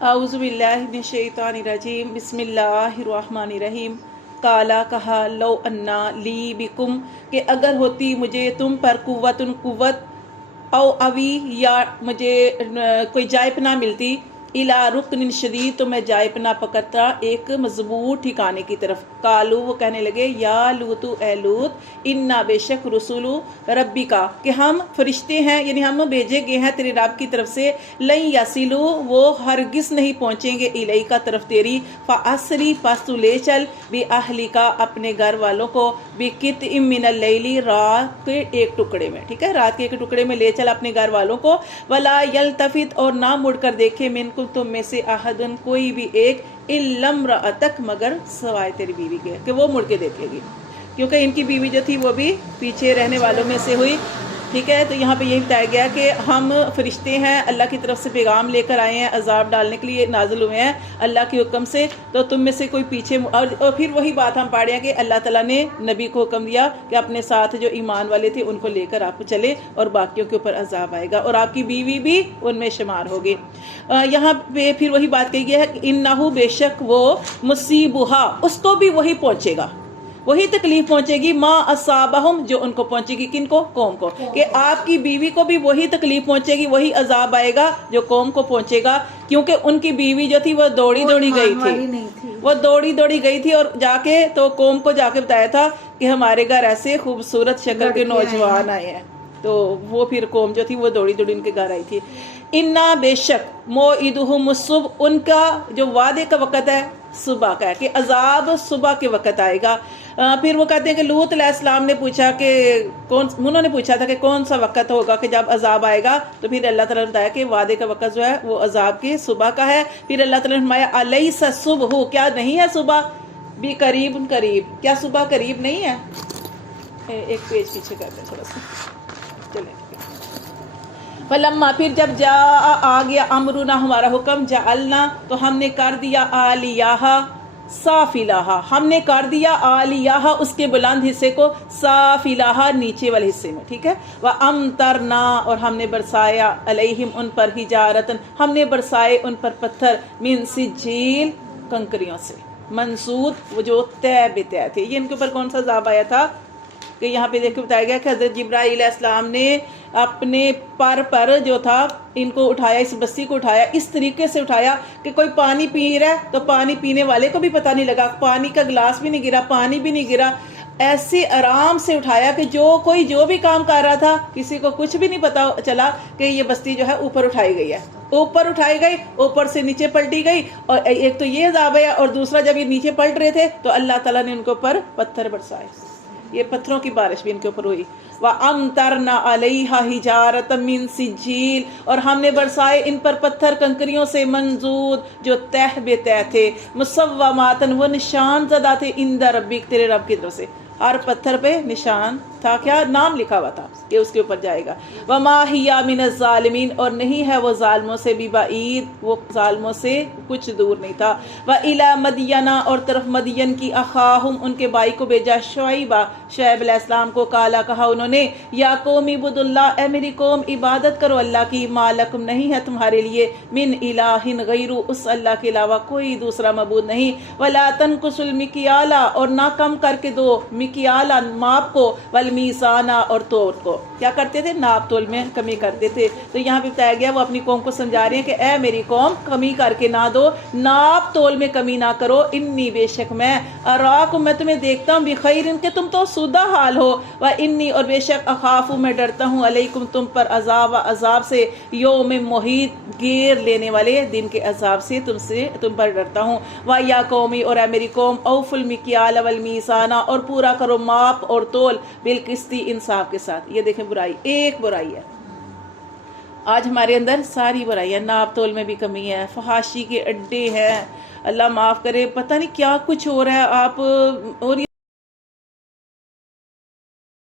اعوذ باللہ من الشیطان الرجیم بسم اللہ الرحمن الرحیم. کالا کہا لو انا لی بکم کہ اگر ہوتی مجھے تم پر قوت او اوی یا مجھے کوئی جائے پناہ ملتی الا رکن شدید تو میں جائے پناہ پکڑتا ایک مضبوط ٹھکانے کی طرف. کالو وہ کہنے لگے یا لوتو اے لوت انا بے شک رسولو ربی کا کہ ہم فرشتے ہیں یعنی ہم بھیجے گئے ہیں تیرے رب کی طرف سے. لن یسلو وہ ہرگز نہیں پہنچیں گے الی کا طرف تیری. فاسری پس تو لے چل بی اہلی کا اپنے گھر والوں کو بقطع من اللیل رات کے ایک ٹکڑے میں. ٹھیک ہے رات کے ایک ٹکڑے میں لے چل اپنے گھر والوں کو. ولا یلتفت اور نہ مڑ کر دیکھے منکم تم میں سے احدن کوئی بھی ایک الا امرأتک مگر سوائے تیری بیوی کے کہ وہ مڑ کے دیکھے گی کیونکہ ان کی بیوی جو تھی وہ بھی پیچھے رہنے والوں میں سے ہوئی. ٹھیک ہے تو یہاں پہ یہ بتایا گیا کہ ہم فرشتے ہیں اللہ کی طرف سے پیغام لے کر آئے ہیں عذاب ڈالنے کے لیے نازل ہوئے ہیں اللہ کے حکم سے. تو تم میں سے کوئی پیچھے اور پھر وہی بات ہم پڑھ رہے ہیں کہ اللہ تعالیٰ نے نبی کو حکم دیا کہ اپنے ساتھ جو ایمان والے تھے ان کو لے کر آپ چلے اور باقیوں کے اوپر عذاب آئے گا اور آپ کی بیوی بھی ان میں شمار ہوگی. یہاں پہ پھر وہی بات کہی گئی ہے کہ انہو بے شک وہ مصیبہا اس کو بھی وہی پہنچے گا وہی تکلیف پہنچے گی ما اصابہم جو ان کو پہنچے گی کن کو قوم کو کہ آپ کی بیوی کو بھی وہی تکلیف پہنچے گی وہی عذاب آئے گا جو قوم کو پہنچے گا کیونکہ ان کی بیوی جو تھی وہ دوڑی گئی تھی وہ دوڑی گئی تھی اور جا کے تو قوم کو جا کے بتایا تھا کہ ہمارے گھر ایسے خوبصورت شکل کے نوجوان آئے ہیں. تو وہ پھر قوم جو تھی وہ دوڑی ان کے گھر آئی تھی. انا بے شک موعدہم الصبح ان کا جو وعدے کا وقت ہے صبح کا ہے کہ عذاب صبح کے وقت آئے گا. پھر وہ کہتے ہیں کہ لوط علیہ السلام نے پوچھا کہ انہوں نے پوچھا تھا کہ کون سا وقت ہوگا کہ جب عذاب آئے گا تو پھر اللہ تعالیٰ نے بتایا کہ وعدے کا وقت جو ہے وہ عذاب کی صبح کا ہے. پھر اللہ تعالیٰ نے فرمایا الیس الصبح کیا نہیں ہے صبح بھی قریب کیا صبح قریب نہیں ہے. ایک پیج پیچھے کرتے ہیں تھوڑا سا چلیں. فلما پھر جب جا آ گیا امرنا ہمارا حکم جعلنا تو ہم نے کر دیا عالیہا سافلہا ہم نے کر دیا عالیہا اس کے بلند حصے کو سافلہا نیچے والے حصے میں. ٹھیک ہے وامطرنا اور ہم نے برسایا علیہم ان پر حجارتن ہم نے برسائے ان پر پتھر من سجیل کنکریوں سے منصود وہ جو طے بے طے تھے. یہ ان کے اوپر کون سا عذاب آیا تھا کہ یہاں پہ دیکھ کے بتایا گیا کہ حضرت جبرائیل علیہ السلام نے اپنے پر جو تھا ان کو اٹھایا اس بستی کو اٹھایا اس طریقے سے اٹھایا کہ کوئی پانی پی رہا ہے تو پانی پینے والے کو بھی پتہ نہیں لگا پانی کا گلاس بھی نہیں گرا پانی بھی نہیں گرا. ایسے آرام سے اٹھایا کہ جو بھی کام کر رہا تھا کسی کو کچھ بھی نہیں پتا چلا کہ یہ بستی جو ہے اوپر اٹھائی گئی ہے. اوپر اٹھائی گئی اوپر سے نیچے پلٹی گئی اور ایک تو یہ عذاب ہے اور دوسرا جب یہ نیچے پلٹ رہے تھے تو اللہ تعالیٰ نے ان کے اوپر پتھر برسائے. یہ پتھروں کی بارش بھی ان کے اوپر ہوئی. وَأَمْطَرْنَا عَلَيْهَا حِجَارَةً مِّن سِجِّيلٍ اور ہم نے برسائے ان پر پتھر کنکریوں سے منضود جو تہ بے تہ تھے مصوماتن وہ نشان زدہ تھے عند ربک تیرے رب کی طرف سے. ہر پتھر پہ نشان تھا کیا نام لکھا ہوا تھا کہ اس کے اوپر جائے گا. وَمَا هِيَ مِنَ الظَّالِمِينَ اور نہیں ہے وہ ظالموں سے بھی بعید وہ ظالموں سے کچھ دور نہیں تھا. وَإِلَى مَدْيَنَ اور طرف مدین کی اخاہم ان کے بھائی کو بھیجا شعیب علیہ السلام کو. کالا کہا انہوں نے یا قوم اعبدوا اللہ اے میری قوم عبادت کرو اللہ کی. ما لکم نہیں ہے تمہارے لیے من الہ غیر اس اللہ کے علاوہ کوئی دوسرا معبود نہیں. وَلَا تَنْقُصُوا الْمِكْيَالَ اور نہ کم کر کے دو مکیال ماپ کو والمیزان اور تول کو. کیا کرتے تھے ناپ تول میں کمی کرتے تھے. تو یہاں پہ بتایا گیا وہ اپنی قوم کو سمجھا رہے ہیں کہ اے میری قوم کمی کر کے نہ دو ناپ تول میں کمی نہ کرو. انی بے شک میں اراکم میں تمہیں دیکھتا ہوں بخیر ان کے تم تو سودہ حال ہو. و انی اور بے شک اخاف میں ڈرتا ہوں علیکم تم پر عذاب سے یوم محیط گیر لینے والے دن کے عذاب سے تم پر ڈرتا ہوں. و یا قومی اور اے میری قوم اوفوا المیکیال والمیزان اور پورا کرو ماپ اور تول بالقسط انصاف کے ساتھ. یہ دیکھیں برائی ایک برائی ہے آج ہمارے اندر ساری برائی ہے. ناپ تول میں بھی کمی ہے فحاشی کے اڈے ہیں اللہ معاف کرے پتہ نہیں کیا کچھ ہو رہا ہے آپ اور